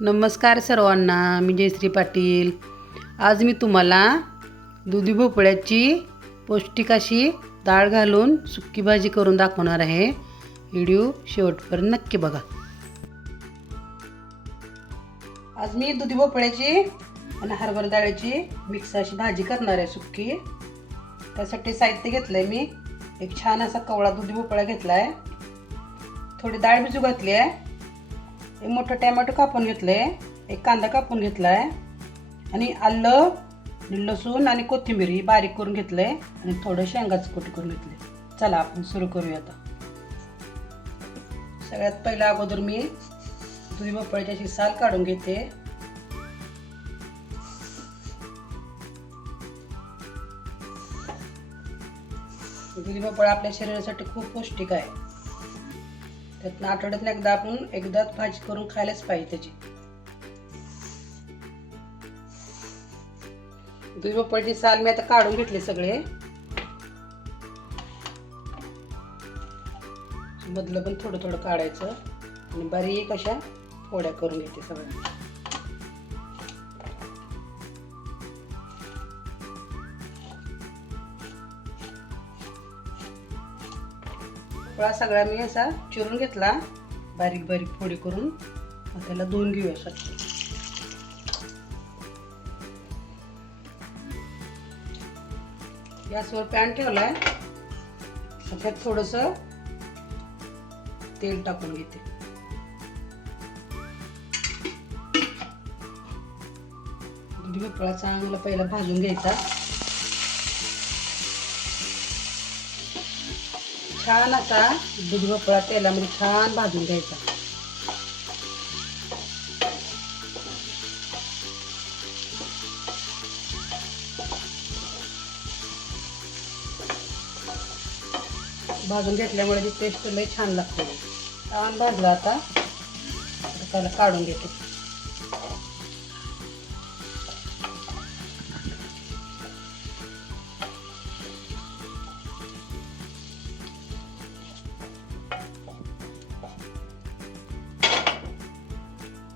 नमस्कार सर्वांना, मी जयश्री पाटील। आज मी तुम्हाला दुधी भोपळ्याची पौष्टिक अशी डाळ घालून सुक्की भाजी करून दाखवणार आहे। व्हिडिओ शेवटपर्यंत नक्की बघा। आज मी दुधी भोपळ्याची आणि हरभरा डाळीची मिक्स अशी भाजी करणार आहे सुक्की। त्यासाठी साहित्य घेतलंय मी एक छान असा कवळा दुधी भोपळा घेतलाय, थोडी डाळ भिजू घातली आहे, एक मोठा टोमॅटो कापून घेतलाय, एक कांदा कापून घेतलाय आणि आलं, लसूण आणि कोथिंबीर बारीक करून घेतलंय आणि थोडं शेंगाचं कूट करून घेतलंय। चला आपण सुरू करूया। आता सगळ्यात पहिला अगोदर मी दुधी भोपळ्याची अशी साल काढून घेते। दुधी भोपळा आपल्या शरीरासाठी खूप पौष्टिक आहे, त्यातनं आठवड्यातून एकदा भाजी करून खायलाच पाहिजे त्याची। दुधी भोपळ्याची साल मी आता काढून घेतले सगळे, मधलं पण थोडं थोडं काढायचं आणि बारीक अशा फोड्या करून घेते सगळ्या। भोपळा सगळा मी असा चिरून घेतला, बारीक बारीक फोडी करून त्याला धुवून घेऊया स्वच्छ। गॅसवर पॅन ठेवलाय, त्यात थोडंसं तेल टाकून घेते। दुधी भोपळा चांगला पहिला भाजून घ्यायचा, छान असा दुधी भोपळा तेलामध्ये छान भाजून घ्यायचा। भाजून घेतल्यामुळे ती टेस्ट लई छान लागते। छान भाजला आता त्याला काढून घेते।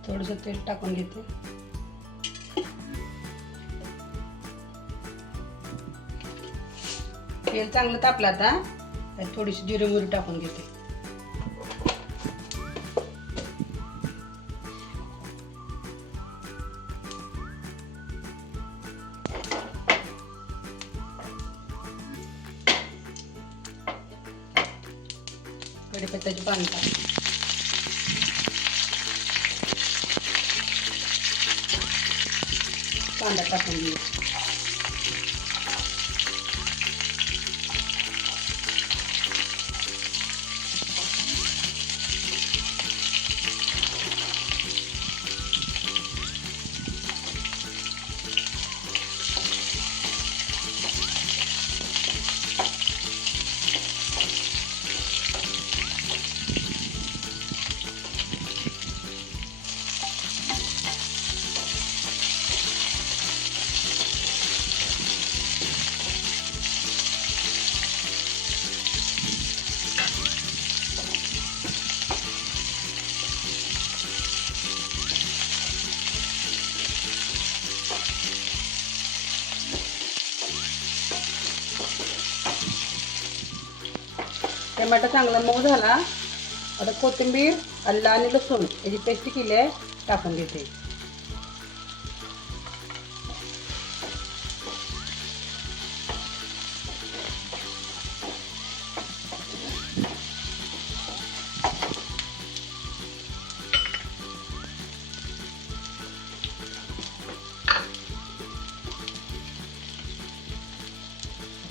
थोडंसं तेल टाकून घेते, तेल चांगलं तापलं आता त्यात थोडीशी जिरे मोहरी टाकून घेते। कढीपत्त्याची पानं टाकते, कांदा टाकून घेऊ, टोमॅटो चांगला मऊ झाला, आता कोथिंबीर, आलं आणि लसूण याची पेस्ट केली आहे टाकून घेते।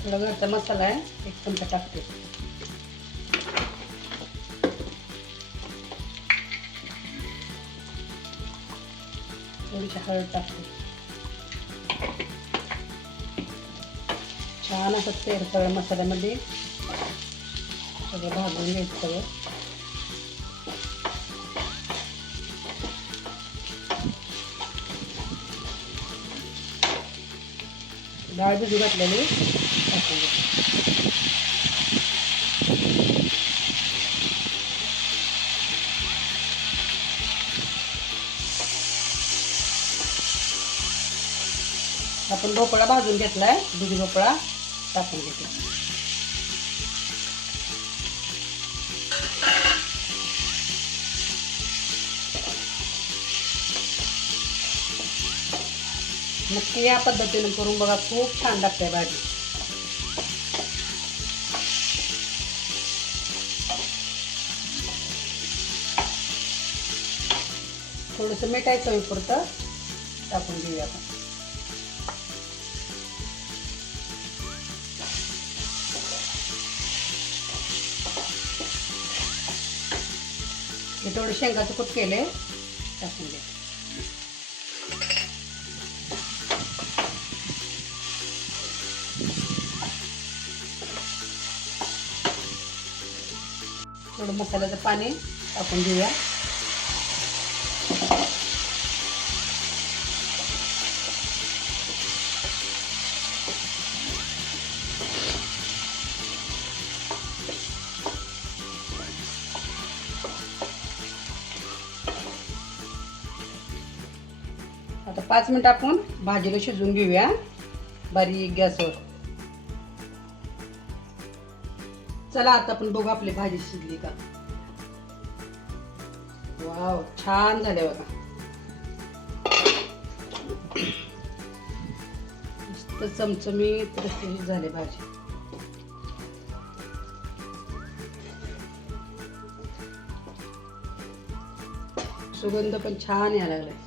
थोडा घरचा मसाला आहे, एक चमचा टाकते। थोडीशी हळद टाकते, छान असं तेल सगळ्या मसाल्यामध्ये सगळं भाजून घ्यायचं सगळं। डाळ भिजू घातलेली टाकून घ्यायची। आपण भोपळा भाजून घेतलाय, दुधी भोपळा टाकून घेते. नक्की या पद्धतीने करून बघा, खूप छान लागते भाजी. थोडंसं मीठ आहे चवीपुरतं टाकून घेऊया आपण. हे थोडं शेंगाचं कूट केले टाकून घ्या. थोडं मसाल्याचं पाणी टाकून घेऊया. आता 5 मिनिट आपण भाजीला शिजवून घेऊया बारीक गॅसवर. चला आता आपण बघू आपली भाजी शिजली का. वाव, छान झाले बघा. मस्त चमचमीत रसरशीत झाली भाजी. सुगंध पण छान यायला लागलाय.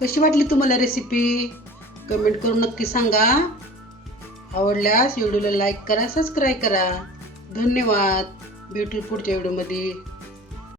कशी वाटली तुम्हाला रेसिपी? कमेंट करून नक्की सांगा. आवडल्यास व्हिडिओला लाईक करा, सबस्क्राईब करा. धन्यवाद. भेटू पुढच्या व्हिडिओमध्ये.